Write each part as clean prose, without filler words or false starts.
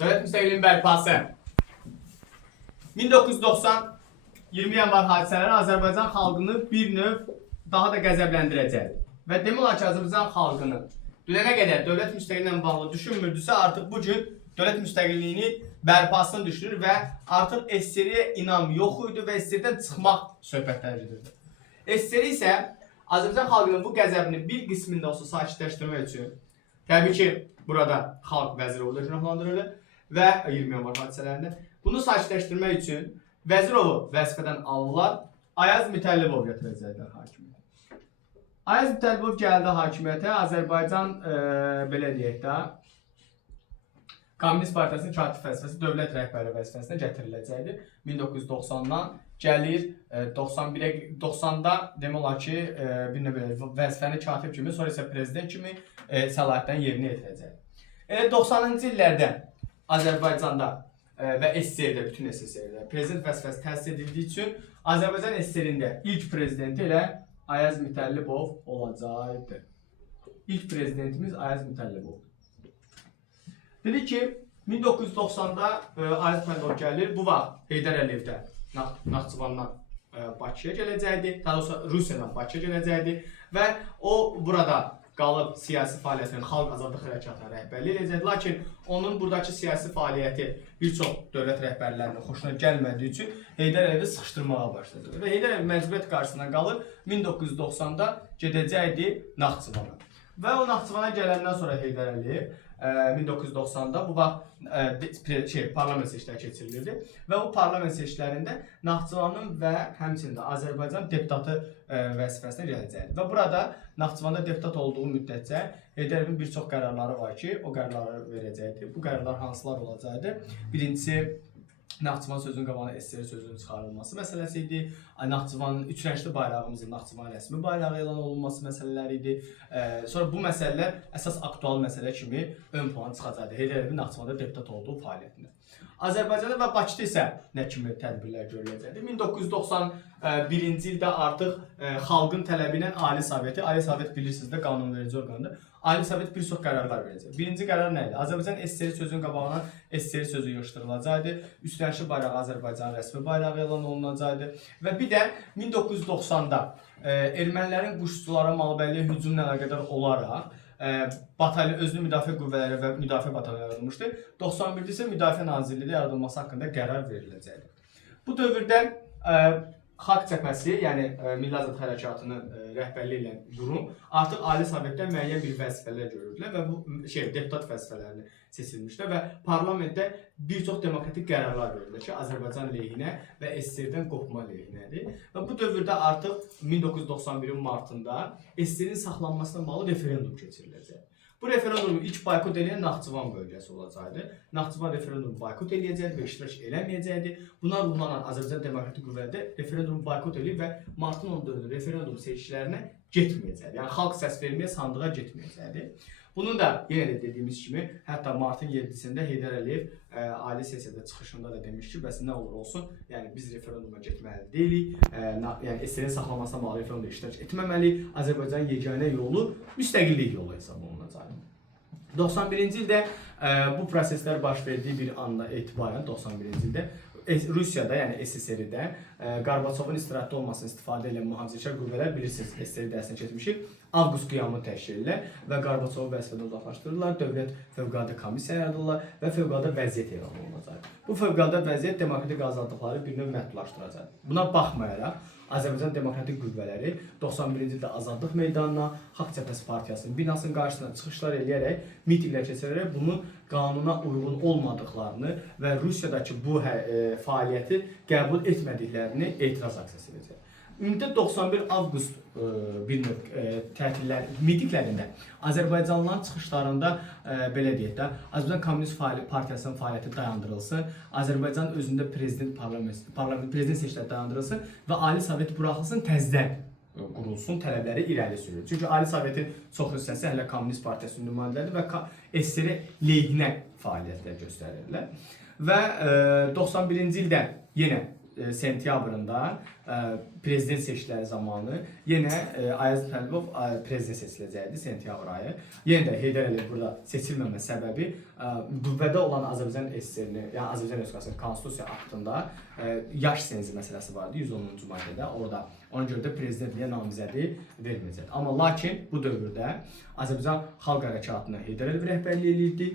Dövlət müstəqilliyin bərpası. 1990 20 yanvar hadisələri Azərbaycan xalqını bir növ daha da qəzəbləndirəcək. Və demək olar ki, Azərbaycan xalqını dünənə qədər dövlət müstəqilliyi ilə bağlı düşünmürdüsə, artıq bu gün dövlət müstəqilliyini bərpasını düşünür və artıq SSR-yə inam yox idi və SSR-dən çıxmaq söhbətləri gedirdi. SSR isə Azərbaycan xalqının bu qəzəbini bir qismində olsa sakitləşdirmək üçün təbii ki, burada xalq vəzirovu da günahlandırılır və 20 yanvar hadisələrində bunu sakitləşdirmək üçün Vəzirovu vəzifədən alırlar, Ayaz Mütəllibov gətirəcəklər hakimiyyətə. Ayaz Mütəllibov gəldi hakimiyyətə, Azərbaycan belə deyək də Komünist Partiyasının katib vəzifəsi dövlət rəhbəri vəzifəsinə gətiriləcəkdir. 1990-dan gəlir, 90-da demək olar ki, bir növ vəzifəni katib kimi, sonra isə prezident kimi səlahiyyətdən yerinə yetirəcək. 90-cı illərdə Azərbaycanda və SSR-də, bütün SSR-də prezident vəzifəsi təsis edildiyi üçün Azərbaycan SSR-ində ilk prezidenti elə Ayaz Mütəllibov olacaqdır. İlk prezidentimiz Ayaz Mütəllibov. Dedi ki, 1990-da Ayaz Mütəllibov gəlir, bu vaxt Heydər Əliyev də Naxçıvandan Bakıya gələcəkdi, daha doğrusu Rusiyadan Bakıya gələcəkdi və o burada qalıb siyasi fəaliyyətinin Xalq Azadlıq Hərəkatına rəhbərlik edəcək. Lakin onun buradakı siyasi fəaliyyəti bir çox dövlət rəhbərlərinin xoşuna gəlmədiyi üçün Heydər Əliyevi sıxışdırmağa başladı. Və Heydər Əliyev məcburiyyət qarşısına qalır, 1990-da gedəcəkdi Naxçıvana. Və o Naxçıvana gələndən sonra Heydər Əliyev 1990-da bu vaxt parlament seçkiləri keçirilirdi və bu parlament seçkilərində Naxçıvanın və həmçinin Azərbaycan deputatı vəzifəsinə gələcəkdir. Və burada Naxçıvanda deputat olduğu müddətcə Heydər Əliyevin bir çox qərarları var ki, o qərarları verəcəkdir. Bu qərarlar hansılar olacaqdır? Birincisi, Naxçıvan sözünün qabağına SSR sözünün çıxarılması məsələsi idi. Naxçıvanın üç rəngli bayrağımızın Naxçıvan rəsmi bayrağı elan olunması məsələləri idi. Sonra bu məsələlər əsas aktual məsələ kimi ön plana çıxacaqdı. Heydər Əliyevin Naxçıvanda deputat olduğu fəaliyyətində. Azərbaycanda və Bakıda isə nə kimi tədbirlər görüləcəkdir? 1991-ci ildə artıq xalqın tələbi ilə Ali Sovet bilirsiniz də qanunverici orqandır. Ali Sovet bir çox qərarlar verəcək. Birinci qərar nə idi? Azərbaycan SSR sözünün qabağına SSR sözü yığışdırılacaqdı. Üstünəşli bayrağı Azərbaycan rəsmi bayrağı elan olunacaqdı. Və bir də 1990-da ermənilərin quşçulara, malbəlliyə hücumla əlaqədar olaraq özünün müdafiə qüvvələri və müdafiə batalonu yaradılmışdı. 91-də isə Müdafiə Nazirliyi yaradılması haqqında qərar veriləcəkdir. Bu dövrdə Xalq Cəbhəsi, yəni Milli Azadlıq Hərəkatının rəhbərliyi ilə qurum artıq Ali Sovetdən müəyyən bir vəzifələr görürdülər və bu deputat vəzifələrini seçilmişlər və parlamentdə bir çox demokratik qərarlar verildi ki, Azərbaycan lehinə və SSR-dən qopma lehinədir. Və bu dövrdə artıq 1991-in martında SSR-in saxlanmasına bağlı referendum keçiriləcək. Bu referendumu ilk boykot edən Naxçıvan bölgəsi olacaqdı. Naxçıvan referendumu boykot eləyəcəkdi və iştirak eləməyəcəkdi. Buna ruhlanan Azərbaycan Demokratik Qüvvələri də referendumu boykot eləyib və martın 14-də referendum seçkilərinə getməyəcəkdi. Yəni xalq səs verməyə sandığa getməyəcəkdi. Bunun da yenə də dediyimiz kimi, hətta martın 7-sində Heydər Əliyev ali sessiyada çıxışında da demiş ki, bəs nə olur olsun, yəni biz referenduma getməli deyilik, yəni SSR-in saxlanmasına bağlı referendumda iştirak etməməliyik. Azərbaycanın yeganə yolu müstəqillik yolu hesab olunacaq. 91-ci ildə bu proseslər baş verdiyi bir anda etibarən 91-ci ildə Rusiyada, yəni SSR-də Qarbaçovun istirahətdə olmasını istifadə edən mühafizəçilər qüvvələr bilirsiniz, SSR dərsini keçmişik, avqust qiyamını təşkil edirlər və Qarbaçovu vəzifədən uzaqlaşdırırlar, dövlət fövqəladə komissiya yaradırlar və fövqəladə vəziyyət elan olunacaq. Bu fövqəladə vəziyyət demokratik azadlıqları bir növ məhdudlaşdıracaq. Buna baxmayaraq, Azərbaycan Demokratik Qüvvələri 91-ci ildə Azadlıq meydanına, Xalq Cəbhəsi Partiyasının binasının qarşısına çıxışlar eləyərək, mitinqlər keçirərək bunun qanuna uyğun olmadıqlarını və Rusiyadakı bu fəaliyyəti qəbul etmədiklərini etiraz aksiyası edəcək. Ümumiyyətlə 91 avqust bir növ tətillər, mitinqlərində Azərbaycanlıların çıxışlarında belə deyək də, Azərbaycan Komünist Partiyasının fəaliyyəti dayandırılsın, Azərbaycan özündə prezident seçkiləri dayandırılsın və Ali Sovet buraxılsın, təzədən qurulsun tələbləri irəli sürür. Çünki Ali Sovetin çox hissəsi hələ Komünist Partiyasının nümayəndələri və SSR lehinə fəaliyyətlər göstərirlər. Və 91-ci ildə yenə sentyabrında prezident seçkiləri zamanı yenə Ayaz Mütəllibov prezident seçiləcəkdi sentyabr ayı. Yenə də Heydər Əliyev burada seçilməmə səbəbi qüvvədə olan Azərbaycan SSR-ni, yəni Azərbaycan Respublikasının konstitusiya aktında yaş senzi məsələsi vardı 110-cu maddədə. Orada ona görə də prezidentliyə namizədi verməyəcəkdi. Amma lakin bu dövrdə Azərbaycan Xalq Hərəkatına Heydər Əliyev rəhbərlik edirdi.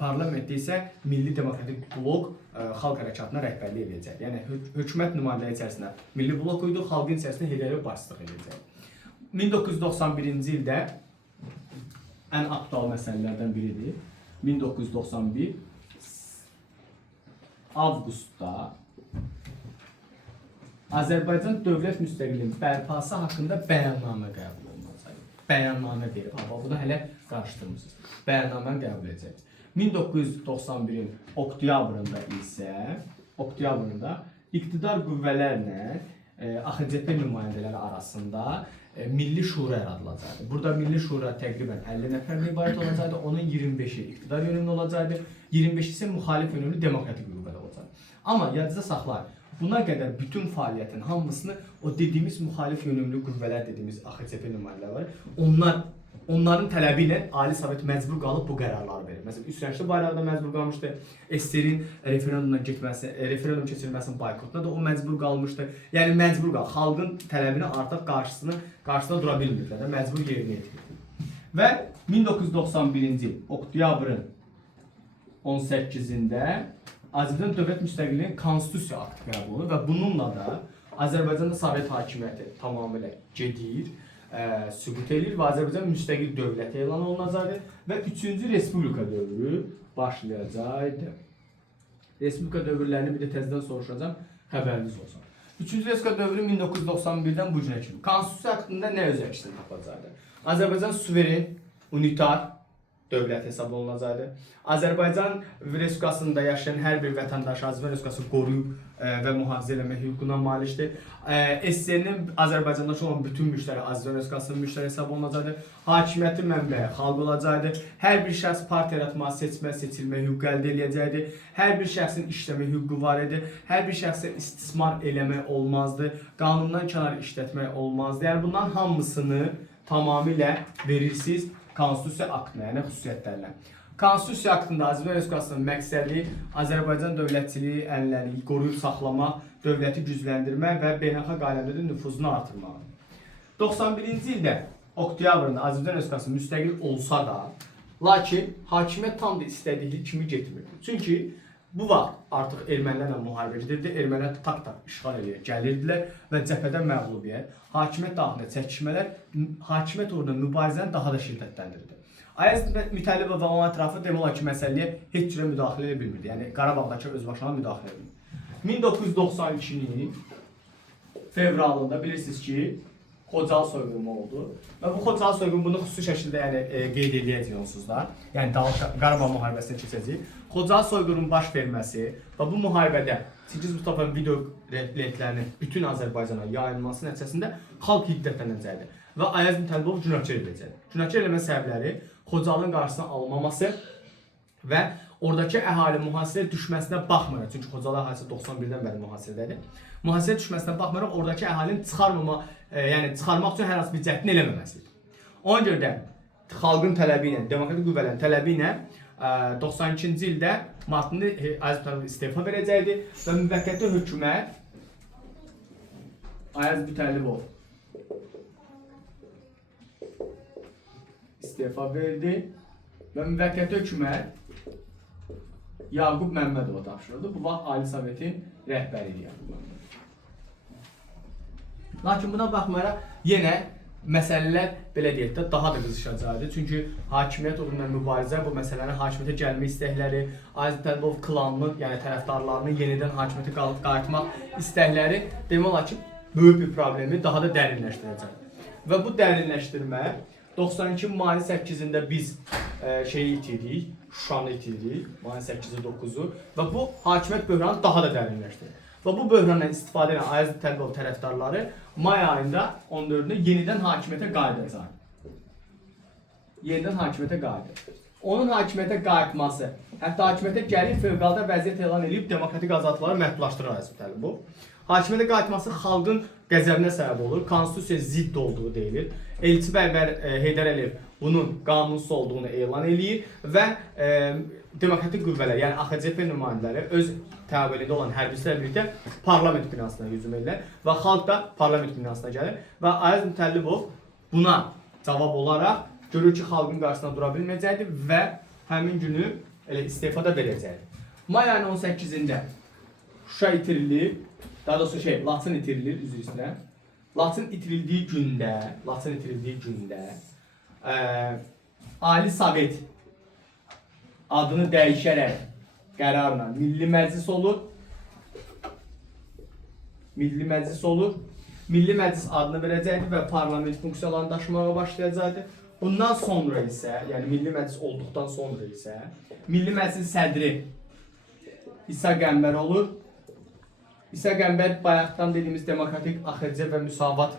Parlamentdə isə Milli Demokratik Blok Xalq Hərəkatına rəhbərlik edəcək. Yəni hökumət nümayəndələri içərisində Milli Blok idi, xalqın içərisində Heydər Əliyev başçılıq edəcək. 1991-ci ildə ən aktual məsələlərdən biridir. 1991 avqustda Azərbaycan dövlət müstəqilliyinin bərpası haqqında bəyannamə qəbul olunacaq. Bəyannamə deyir. Amma bunu hələ qarışdırmırsınız. Bəyannaməni qəbul edəcək. 1991-in oktyabrında iqtidar qüvvələrlə AXCP nümayəndələri arasında Milli Şura yaradılacaqdı. Burada Milli Şura təqribən 50 nəfərlə ibarət olacaqdı. Onun 25-i iqtidar yönümlü olacaqdı. 25-i isə müxalif yönümlü demokratik qüvvədə olacaqdı. Amma yadınızda saxlayın. Buna qədər bütün fəaliyyətin hamısını o dediyimiz müxalif yönümlü qüvvələr dediyimiz AXCP nümayəndələri var. Onların tələbi ilə Ali Sovet məcbur qalıb bu qərarları verir. Məsələn, üstünləşdi bayraqda məcbur qalmışdı. SSR-in referendumdan getməsi, referendum keçirilməsinin boykotuna da o məcbur qalmışdı. Yəni məcbur qalıb. Xalqın tələbini artıq qarşısında dura bilmirdilər də, məcbur yerinə yetirildi. Və 1991-ci il oktyabrın 18-də Azərbaycan Dövlət Müstəqilliyinin konstitusiya aktı qəbul olunur və bununla da Azərbaycanda Sovet hakimiyyəti tamamilə gedir, süqut edir və Azərbaycan müstəqil dövlət elan olunacaqdı və 3-cü Respublika dövrü başlayacaqdı. Respublika dövrlərini bir də təzədən soruşacağım, xəbəriniz olsun. 3-cü Respublika dövrü 1991-dən bu günə kimi. Konstitusiya haqqında nə öz əksini tapacaqdı? Azərbaycan suveren, unitar dövlət hesab olunacaqdı. Azərbaycan Respublikasında yaşayan hər bir vətəndaş Azərbaycan Respublikasını qoruyub və mühafizə etmək hüququna malikdir. SSR-nin Azərbaycanda olan bütün mülkləri Azərbaycan Respublikasının mülkləri hesab olunacaqdı. Hakimiyyətin mənbəyi xalq olacaqdı. Hər bir şəxs partiya yaratma, seçmə, seçilmə hüququ əldə edəcəkdi. Hər bir şəxsin işləmə hüququ var idi. Hər bir şəxsə istismar eləmək olmazdı. Qanundan kənar işlətmək olmazdı. Yəni bunların hamısını tamamilə verirsiniz Konstitusiya aktına, yəni xüsusiyyətlərlə. Konstitusiya aktında Azərbaycan Respublikasının məqsədi Azərbaycan dövlətçiliyi ənənələrini qoruyub saxlamaq, dövləti gücləndirmək və beynəlxalq aləmdə nüfuzunu artırmaq. 91-ci ildə oktyabrında Azərbaycan Respublikası müstəqil olsa da, lakin hakimiyyət tam da istədiyi kimi getmirdi. Çünki bu vaxt artıq ermənilərlə müharibə gedirdi, ermənilər tak-tak işğal edir, gəlirdilər və cəbhədə məğlubiyyət, hakimiyyət daxilində çəkişmələr, hakimiyyət orada mübarizəni daha da şiddətləndirdi. Ayaz Mütəllibov və onun ətrafı demək olar ki, məsələyə heç cürə müdaxilə edə bilmirdi. Yəni Qarabağdakı özbaşına müdaxilə edə bilmirdi. 1992-nin fevralında bilirsiniz ki, Xocalı soyqırımı oldu və bu Xocalı soyqırımı bunu xüsusi şəkildə qeyd edəcəyik onsuz da. Yəni Qarabağ müharibəsini keçəcəyik. Xocalı soyqırımının baş verməsi və bu müharibədə Çingiz Mustafa'nın video lentlərinin bütün Azərbaycana yayılması nəticəsində xalq hiddətlənəcəkdi və Ayaz Mütəllibov günahkar ediləcəkdi. Günahkar eləmə səbəbləri Xocalının qarşısını almaması və oradakı əhali mühasirəyə düşməsinə baxmayaraq, çünki Xocalı əhalisi 91-dən bəri mühasirədədir. Mühasirəyə düşməsinə baxmayaraq oradakı əhalinin çıxarmaq üçün hər hansı bir cəhdini eləməməsidir. Ona görə də xalqın tələbi ilə, demokratik qüvvələrin tələbi ilə 92-ci ildə martında Ayaz Mütəllibov istefa verəcəkdi və müvəqqəti hökumət Ayaz Mütəllibov istefa verdi və müvəqqəti hökumət Yaqub Məmmədova tapşırıldı. Bu vaxt Ali Sovetin rəhbərliyi yapıldı. Lakin buna baxmayaraq yenə məsələlər belə deyək də daha da qızışacaqdı. Çünki hakimiyyət uğrunda mübarizə, bu məsələnin hakimiyyətə gəlmə istəkləri, Ayaz Mütəllibov klanının, yəni tərəfdarlarının yenidən hakimiyyətə qayıtmaq istəkləri demək olar ki, böyük bir problemi daha da dərinləşdirəcək. Və bu dərinləşdirmə 92 mayın 8-də biz itirdik, Şuşanı itirdik, mayın 8-i 9-u və bu hakimiyyət böhranı daha da dərinləşdi. Və bu böhrandan istifadə edən Ayaz Mütəllibov tərəfdarları may ayında 14-də yenidən hakimiyyətə qayıdacaq. Yenidən hakimiyyətə qayıdacaq. Onun hakimiyyətə qayıtması, hətta hakimiyyətə gəlib fövqəladə vəziyyət elan edib demokratik azadlıqları məhdudlaşdırır Ayaz Mütəllibov. Hakimiyyətə qayıtması xalqın qəzəbinə səbəb olur. Konstitusiyaya zidd olduğu deyilir. Elçi bəy Heydər Əliyev bunun qanunsuz olduğunu elan eləyir və demokratik qüvvələr, yəni AXCP nümayəndələri öz təbəələrində olan hərbçilərlə birlikdə parlament binasına hücum edirlər və xalq da parlament binasına gəlir və Ayaz Mütəllibov buna cavab olaraq görür ki, xalqın qarşısına dura bilməyəcəkdir və həmin günü elə istefa da verəcəkdir. May ayının 18-də Şuşa itirilir, daha doğrusu Laçın itirilir, üzr istəyirəm. Laçın itirildiyi gündə Ali Sovet adını dəyişərək qərarla Milli Məclis olur. Milli Məclis adını verəcəkdir və parlament funksiyalarını daşımağa başlayacaqdır. Bundan sonra isə, yəni Milli Məclis olduqdan sonra isə Milli Məclis sədri İsa Qəmbər olur. İsa Qəmbər bayaqdan dediyimiz demokratik AXC və Müsavat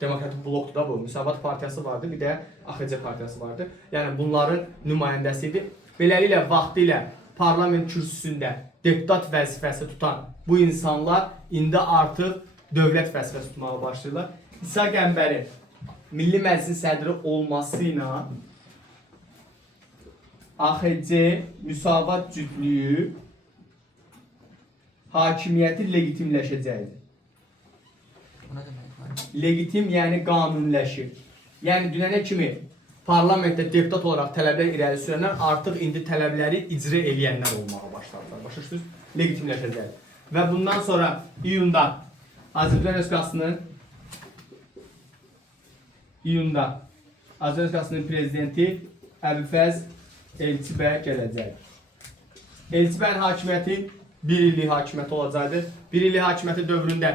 demokratik blokdur da bu. Müsavat partiyası vardı, bir də AXC partiyası vardı. Yəni bunların nümayəndəsidir. Beləliklə vaxtilə parlament kürsüsündə deputat vəzifəsi tutan bu insanlar indi artıq dövlət vəzifəsi tutmağa başlayırlar. İsa Qəmbəri Milli Məclisin sədri olması ilə AXC Müsavat cütlüyü hakimiyyəti legitimləşəcəkdir. Legitim, yəni qanuniləşir. Yəni dünənə kimi parlamentdə deputat olaraq tələblər irəli sürənlər artıq indi tələbləri icra edənlər olmağa başladılar. Başa düşdünüz? Legitimləşəcək. Və bundan sonra iyunda Azərbaycan Respublikasının prezidenti Əbülfəz Elçi bəy gələcək. Elçi bəyin hakimiyyəti 1 illik hakimiyyəti olacaqdır. 1 illik hakimiyyəti dövründə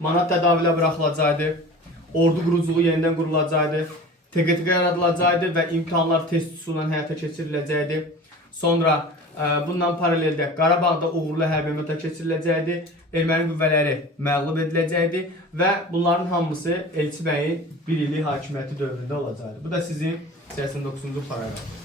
manat tədavilə buraxılacaqdır. Ordu quruculuğu yenidən qurulacaqdır. TQTQ yaradılacaqdır və imtahanlar test üsulundan həyata keçiriləcəkdir. Sonra bundan paraleldə Qarabağda uğurlu hərbi əməliyyat keçiriləcəkdir. Erməni qüvvələri məğlub ediləcəkdir və bunların hamısı Elçi bəyin 1 illik hakimiyyəti dövründə olacaqdır. Bu da sizin 89-cu paraqraf.